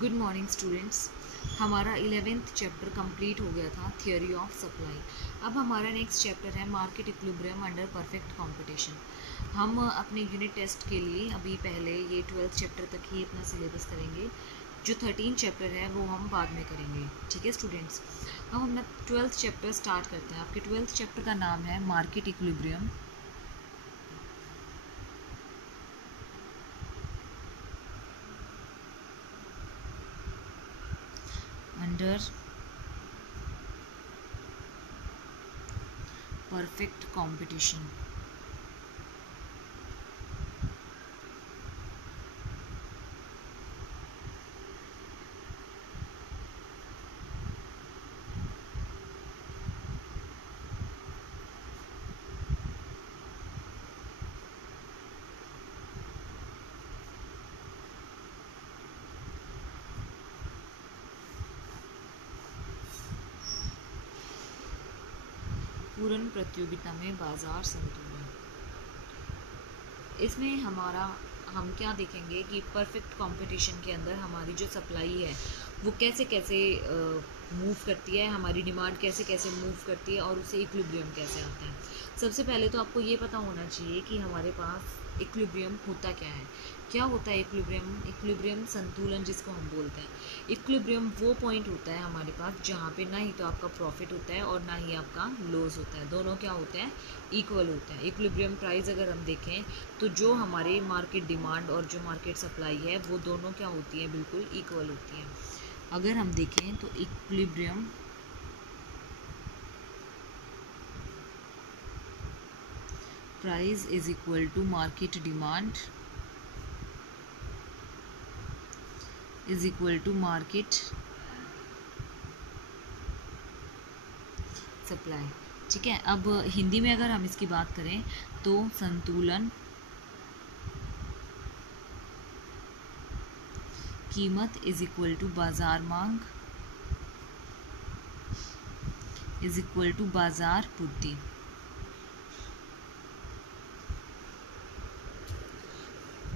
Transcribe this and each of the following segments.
Good morning students. हमारा 11th chapter complete हो गया था, थियोरी ऑफ सप्लाई। अब हमारा नेक्स्ट चैप्टर है market equilibrium under perfect competition. हम अपने यूनिट टेस्ट के लिए अभी पहले ये 12th चैप्टर तक ही अपना सिलेबस करेंगे। जो 13 चैप्टर है वो हम बाद में करेंगे। ठीक है स्टूडेंट्स, अब हम अपना 12th चैप्टर स्टार्ट करते हैं। आपके 12th चैप्टर का नाम है market equilibrium under perfect competition. पूर्ण प्रतियोगिता में बाजार संतुलन। इसमें हम क्या देखेंगे कि परफेक्ट कंपटीशन के अंदर हमारी जो सप्लाई है वो कैसे कैसे मूव करती है, हमारी डिमांड कैसे कैसे मूव करती है और उससे इक्विलिब्रियम कैसे आता है। सबसे पहले तो आपको ये पता होना चाहिए कि हमारे पास इक्विलिब्रियम होता क्या है। क्या होता है इक्विलिब्रियम? इक्विलिब्रियम संतुलन जिसको हम बोलते हैं। इक्विलिब्रियम वो पॉइंट होता है हमारे पास जहाँ पे ना ही तो आपका प्रॉफिट होता है और ना ही आपका लॉस होता है। दोनों क्या होते हैं? इक्वल होते हैं। इक्विलिब्रियम प्राइस अगर हम देखें तो जो हमारे मार्केट डिमांड और जो मार्केट सप्लाई है वो दोनों क्या होती है? बिल्कुल इक्वल होती हैं। अगर हम देखें तो equilibrium price is equal to market demand is equal to market supply. ठीक है, अब हिंदी में अगर हम इसकी बात करें तो संतुलन कीमत इज इक्वल टू बाजार मांग इज इक्वल टू बाजार पूर्ति।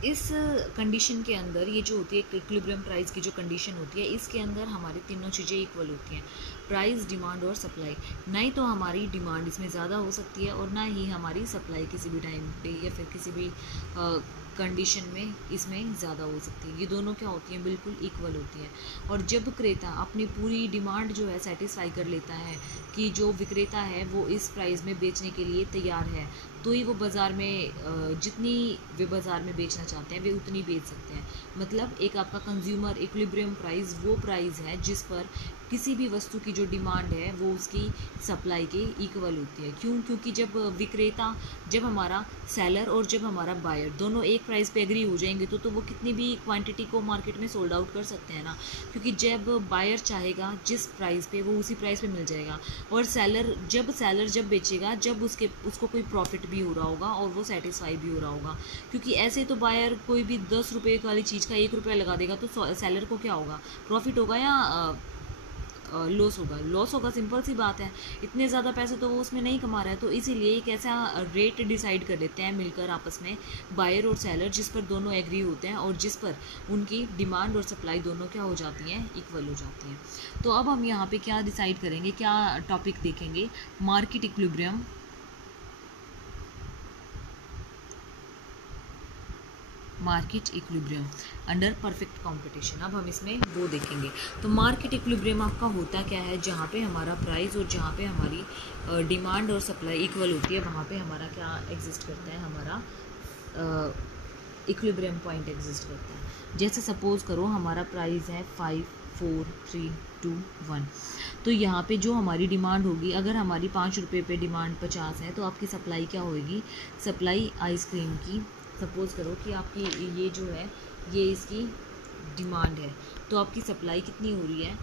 इस कंडीशन के अंदर ये जो होती है इक्विलिब्रियम प्राइस की जो कंडीशन होती है, इसके अंदर हमारी तीनों चीज़ें इक्वल होती हैं, प्राइस, डिमांड और सप्लाई। ना ही तो हमारी डिमांड इसमें ज़्यादा हो सकती है और ना ही हमारी सप्लाई किसी भी टाइम पे या फिर किसी भी कंडीशन में इसमें ज़्यादा हो सकती है। ये दोनों क्या होती हैं? बिल्कुल इक्वल होती हैं। और जब क्रेता अपनी पूरी डिमांड जो है सेटिस्फाई कर लेता है कि जो विक्रेता है वो इस प्राइस में बेचने के लिए तैयार है, तो ही वो बाज़ार में जितनी वे बाज़ार में बेचना चाहते हैं वे उतनी बेच सकते हैं। मतलब एक आपका कंज्यूमर इक्विलिब्रियम प्राइस वो प्राइस है जिस पर किसी भी वस्तु की जो डिमांड है वो उसकी सप्लाई के इक्वल होती है। क्यों? क्योंकि जब हमारा सेलर और जब हमारा बायर दोनों एक प्राइस पे एग्री हो जाएंगे तो वो कितनी भी क्वांटिटी को मार्केट में सोल्ड आउट कर सकते हैं ना। क्योंकि जब बायर चाहेगा जिस प्राइस पे वो उसी प्राइस पे मिल जाएगा, और सेलर जब बेचेगा जब उसको कोई प्रॉफिट भी हो रहा होगा और वो सेटिस्फाई भी हो रहा होगा। क्योंकि ऐसे तो बायर कोई भी 10 रुपये वाली चीज़ का 1 रुपया लगा देगा तो सेलर को क्या होगा? प्रॉफिट होगा या लॉस होगा? लॉस होगा, सिंपल सी बात है। इतने ज़्यादा पैसे तो वो उसमें नहीं कमा रहा है। तो इसीलिए एक ऐसा रेट डिसाइड कर लेते हैं मिलकर आपस में बायर और सेलर, जिस पर दोनों एग्री होते हैं और जिस पर उनकी डिमांड और सप्लाई दोनों क्या हो जाती हैं? इक्वल हो जाती हैं। तो अब हम यहाँ पे क्या डिसाइड करेंगे, क्या टॉपिक देखेंगे? Market equilibrium market equilibrium under perfect competition. अब हम इसमें वो देखेंगे। तो मार्केट इक्विलिब्रियम आपका होता क्या है? जहाँ पे हमारा प्राइस और जहाँ पे हमारी डिमांड और सप्लाई इक्वल होती है वहाँ पे हमारा क्या एग्जिस्ट करता है? हमारा इक्विलिब्रियम पॉइंट एग्जिस्ट करता है। जैसे सपोज करो हमारा प्राइस है 5 4 3 2 1। तो यहाँ पे जो हमारी डिमांड होगी, अगर हमारी 5 रुपये पे डिमांड 50 है तो आपकी सप्लाई क्या होगी? सप्लाई आइसक्रीम की, सपोज़ करो कि आपकी ये जो है ये इसकी डिमांड है, तो आपकी सप्लाई कितनी हो रही है?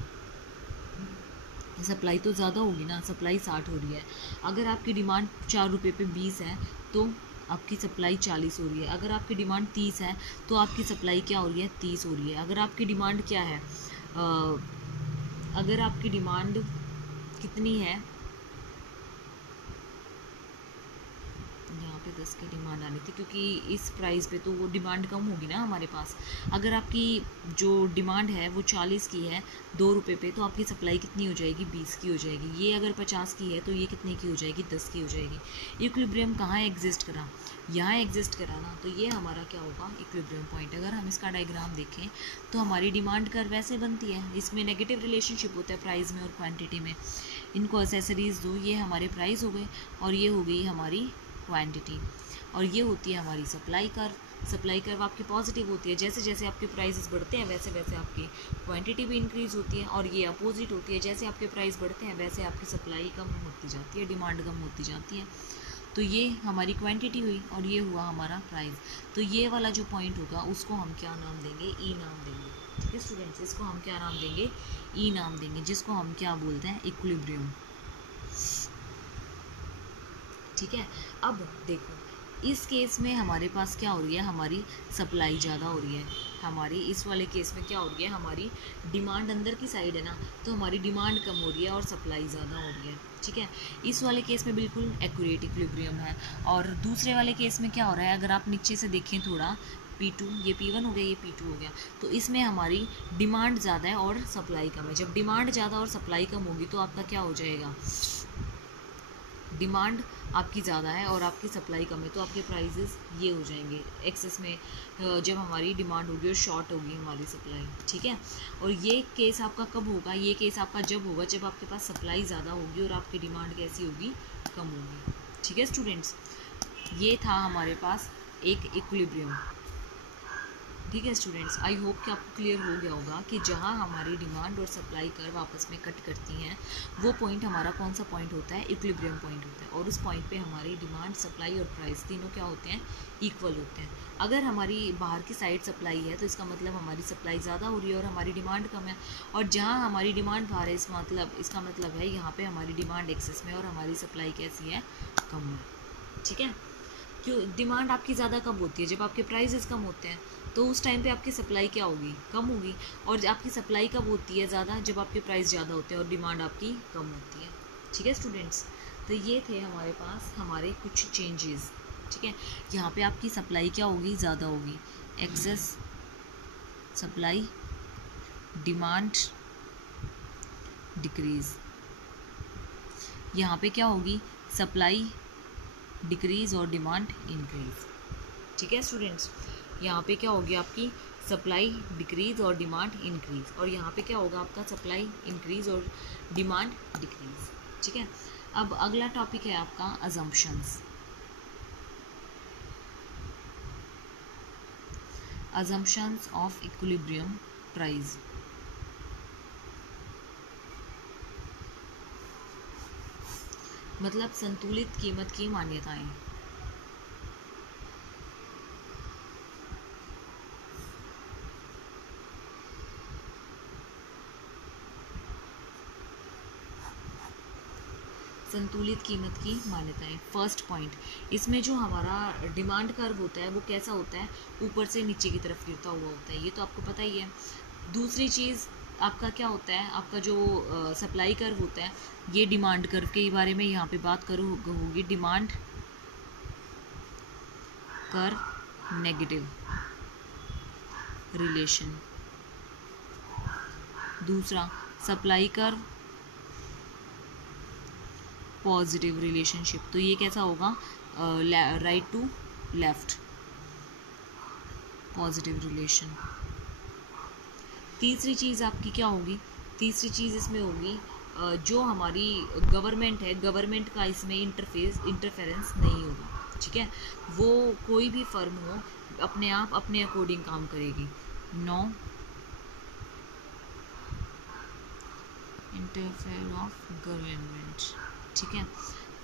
सप्लाई तो ज़्यादा होगी ना, सप्लाई 60 हो रही है। अगर आपकी डिमांड 4 रुपये पे 20 है तो आपकी सप्लाई 40 हो रही है। अगर आपकी डिमांड 30 है तो आपकी सप्लाई क्या हो रही है? 30 हो रही है। अगर आपकी डिमांड क्या है, अगर आपकी डिमांड कितनी है, यहाँ पे 10 की डिमांड आनी थी, क्योंकि इस प्राइस पे तो वो डिमांड कम होगी ना हमारे पास। अगर आपकी जो डिमांड है वो 40 की है 2 रुपये पे, तो आपकी सप्लाई कितनी हो जाएगी, 20 की हो जाएगी। ये अगर 50 की है तो ये कितने की हो जाएगी, 10 की हो जाएगी। इक्विलिब्रियम कहाँ एग्जिस्ट करा, यहाँ एग्जिस्ट करा ना, तो ये हमारा क्या होगा, इक्विलिब्रियम पॉइंट। अगर हम इसका डायग्राम देखें तो हमारी डिमांड कर्व वैसे बनती है, इसमें नेगेटिव रिलेशनशिप होता है प्राइस में और क्वांटिटी में। इनको एसेसरीज दो, ये हमारे प्राइस हो गए और ये हो गई हमारी क्वांटिटी, और ये होती है हमारी सप्लाई कर्व। सप्लाई कर्व आपकी पॉजिटिव होती है, जैसे जैसे आपके प्राइसेस बढ़ते हैं वैसे वैसे आपकी क्वांटिटी भी इंक्रीज़ होती है, और ये अपोजिट होती है, जैसे आपके प्राइस बढ़ते हैं वैसे आपकी सप्लाई कम होती जाती है, डिमांड कम होती जाती है। तो ये हमारी क्वांटिटी हुई और ये हुआ हमारा प्राइस। तो ये वाला जो पॉइंट होगा उसको हम क्या नाम देंगे, ई नाम देंगे। ठीक है स्टूडेंट्स, इसको हम क्या नाम देंगे, ई नाम देंगे, जिसको हम क्या बोलते हैं, इक्विलिब्रियम। ठीक है, अब देखो इस केस में हमारे पास क्या हो रही है, हमारी सप्लाई ज़्यादा हो रही है। हमारी इस वाले केस में क्या हो रही है, हमारी डिमांड अंदर की साइड है ना, तो हमारी डिमांड कम हो रही है और सप्लाई ज़्यादा हो रही है। ठीक है, इस वाले केस में बिल्कुल एक्यूरेट इक्विलिब्रियम है। और दूसरे वाले केस में क्या हो रहा है, अगर आप नीचे से देखें थोड़ा, P2 ये P1 हो गया, ये P2 हो गया, तो इसमें हमारी डिमांड ज़्यादा है और सप्लाई कम है। जब डिमांड ज़्यादा और सप्लाई कम होगी तो आपका क्या हो जाएगा, डिमांड आपकी ज़्यादा है और आपकी सप्लाई कम है, तो आपके प्राइजेस ये हो जाएंगे एक्सेस में, जब हमारी डिमांड होगी और शॉर्ट होगी हमारी सप्लाई। ठीक है, और ये केस आपका कब होगा, ये केस आपका जब होगा जब आपके पास सप्लाई ज़्यादा होगी और आपकी डिमांड कैसी होगी, कम होगी। ठीक है स्टूडेंट्स, ये था हमारे पास एक इक्विलिब्रियम। ठीक है स्टूडेंट्स, आई होप कि आपको क्लियर हो गया होगा कि जहाँ हमारी डिमांड और सप्लाई कर्व आपस में कट करती हैं वो पॉइंट हमारा कौन सा पॉइंट होता है, इक्विलिब्रियम पॉइंट होता है। और उस पॉइंट पे हमारी डिमांड, सप्लाई और प्राइस तीनों क्या होते हैं, इक्वल होते हैं। अगर हमारी बाहर की साइड सप्लाई है तो इसका मतलब हमारी सप्लाई ज़्यादा हो रही है और हमारी डिमांड कम है, और जहाँ हमारी डिमांड बाहर है इसका मतलब है यहाँ पर हमारी डिमांड एक्सेस में और हमारी सप्लाई कैसी है, कम है। ठीक है, क्यों डिमांड आपकी ज़्यादा कब होती है, जब आपके प्राइसेस कम होते हैं, तो उस टाइम पे आपकी सप्लाई क्या होगी, कम होगी। और आपकी सप्लाई कब होती है ज़्यादा, जब आपके प्राइस ज़्यादा होते हैं और डिमांड आपकी कम होती है। ठीक है स्टूडेंट्स, तो ये थे हमारे पास हमारे कुछ चेंजेस। ठीक है, यहाँ पे आपकी सप्लाई क्या होगी, ज़्यादा होगी, एक्सेस सप्लाई, डिमांड डिक्रीज। यहाँ पे क्या होगी, सप्लाई डिक्रीज और डिमांड इंक्रीज। ठीक है स्टूडेंट्स, यहाँ पे क्या होगी आपकी सप्लाई डिक्रीज और डिमांड इंक्रीज, और यहाँ पे क्या होगा आपका सप्लाई इंक्रीज और डिमांड डिक्रीज। ठीक है, अब अगला टॉपिक है आपका assumptions. Assumptions of equilibrium price. मतलब संतुलित कीमत की मान्यताएं। संतुलित कीमत की मान्यताएं। फर्स्ट पॉइंट, इसमें जो हमारा डिमांड कर्व होता है वो कैसा होता है, ऊपर से नीचे की तरफ गिरता हुआ होता है, ये तो आपको पता ही है। दूसरी चीज़ आपका क्या होता है, आपका जो सप्लाई कर्व होता है, ये डिमांड कर्व के बारे में यहाँ पे बात करूँ होगी, डिमांड कर्व नेगेटिव रिलेशन। दूसरा सप्लाई कर्व पॉजिटिव रिलेशनशिप, तो ये कैसा होगा, right to left positive relation. तीसरी चीज़ आपकी क्या होगी, तीसरी चीज़ इसमें होगी जो हमारी गवर्नमेंट है, गवर्नमेंट का इसमें इंटरफेरेंस नहीं होगा। ठीक है, वो कोई भी फर्म हो अपने आप अपने अकॉर्डिंग काम करेगी, नो इंटरफेयर ऑफ गवर्नमेंट। ठीक है,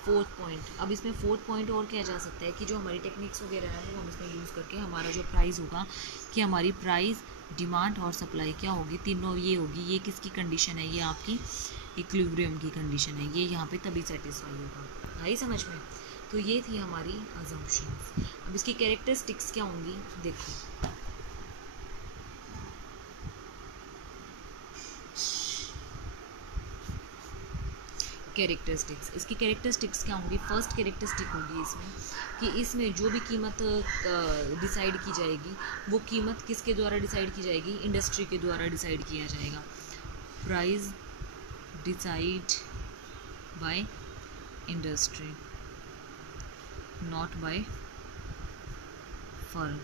फोर्थ पॉइंट, अब इसमें फोर्थ पॉइंट और क्या जा सकता है कि जो हमारी टेक्निक्स वगैरह है वो हम इसमें यूज़ करके हमारा जो प्राइस होगा, कि हमारी प्राइस, डिमांड और सप्लाई क्या होगी, तीनों ये होगी, ये किसकी कंडीशन है, ये आपकी इक्विलिब्रियम की कंडीशन है, ये यहाँ पे तभी सेटिस्फाई होगा। आई समझ में, तो ये थी हमारी अजम्पशंस। अब इसकी कैरेक्टरिस्टिक्स क्या होंगी देखो। कैरेक्टरिस्टिक्स, इसकी कैरेक्टरिस्टिक्स क्या होंगी? फर्स्ट कैरेक्टरिस्टिक होगी इसमें कि इसमें जो भी कीमत डिसाइड की जाएगी वो कीमत किसके द्वारा डिसाइड की जाएगी? इंडस्ट्री के द्वारा डिसाइड किया जाएगा। Price decide by industry, not by firm.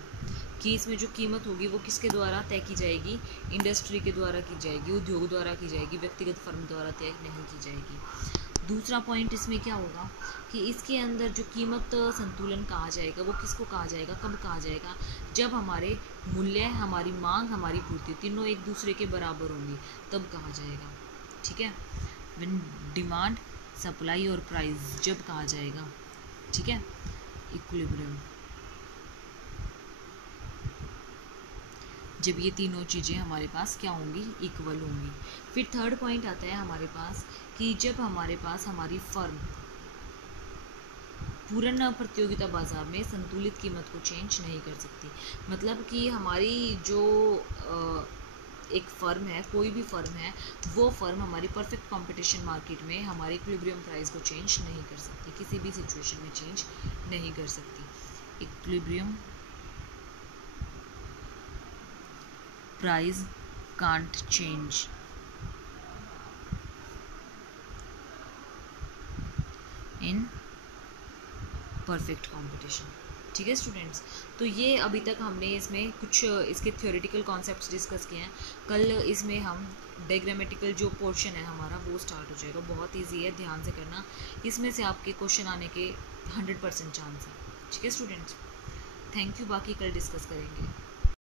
कि इसमें जो कीमत होगी वो किसके द्वारा तय की जाएगी? इंडस्ट्री के द्वारा की जाएगी, उद्योग द्वारा की जाएगी, व्यक्तिगत फर्म द्वारा तय नहीं की जाएगी। दूसरा पॉइंट इसमें क्या होगा कि इसके अंदर जो कीमत संतुलन कहा जाएगा वो किसको कहा जाएगा, कब कहा जाएगा? जब हमारे मूल्य, हमारी मांग, हमारी पूर्ति तीनों एक दूसरे के बराबर होंगी तब कहा जाएगा। ठीक है, व्हेन डिमांड, सप्लाई और प्राइस जब कहा जाएगा। ठीक है, इक्विलिब्रियम, जब ये तीनों चीज़ें हमारे पास क्या होंगी? इक्वल होंगी। फिर थर्ड पॉइंट आता है हमारे पास कि जब हमारे पास हमारी फर्म पूर्ण प्रतियोगिता बाजार में संतुलित कीमत को चेंज नहीं कर सकती। मतलब कि हमारी जो एक फर्म है, कोई भी फर्म है, वो फर्म हमारी परफेक्ट कंपटीशन मार्केट में हमारे इक्विलिब्रियम प्राइस को चेंज नहीं कर सकती, किसी भी सिचुएशन में चेंज नहीं कर सकती। Equilibrium price can't change in perfect competition। ठीक है स्टूडेंट्स, तो ये अभी तक हमने इसमें कुछ इसके थ्योरेटिकल कॉन्सेप्ट्स डिस्कस किए हैं। कल इसमें हम डायग्रामेटिकल जो पोर्शन है हमारा वो स्टार्ट हो जाएगा। बहुत इजी है, ध्यान से करना, इसमें से आपके क्वेश्चन आने के 100% चांस है। ठीक है स्टूडेंट्स, थैंक यू, बाकी कल डिस्कस करेंगे।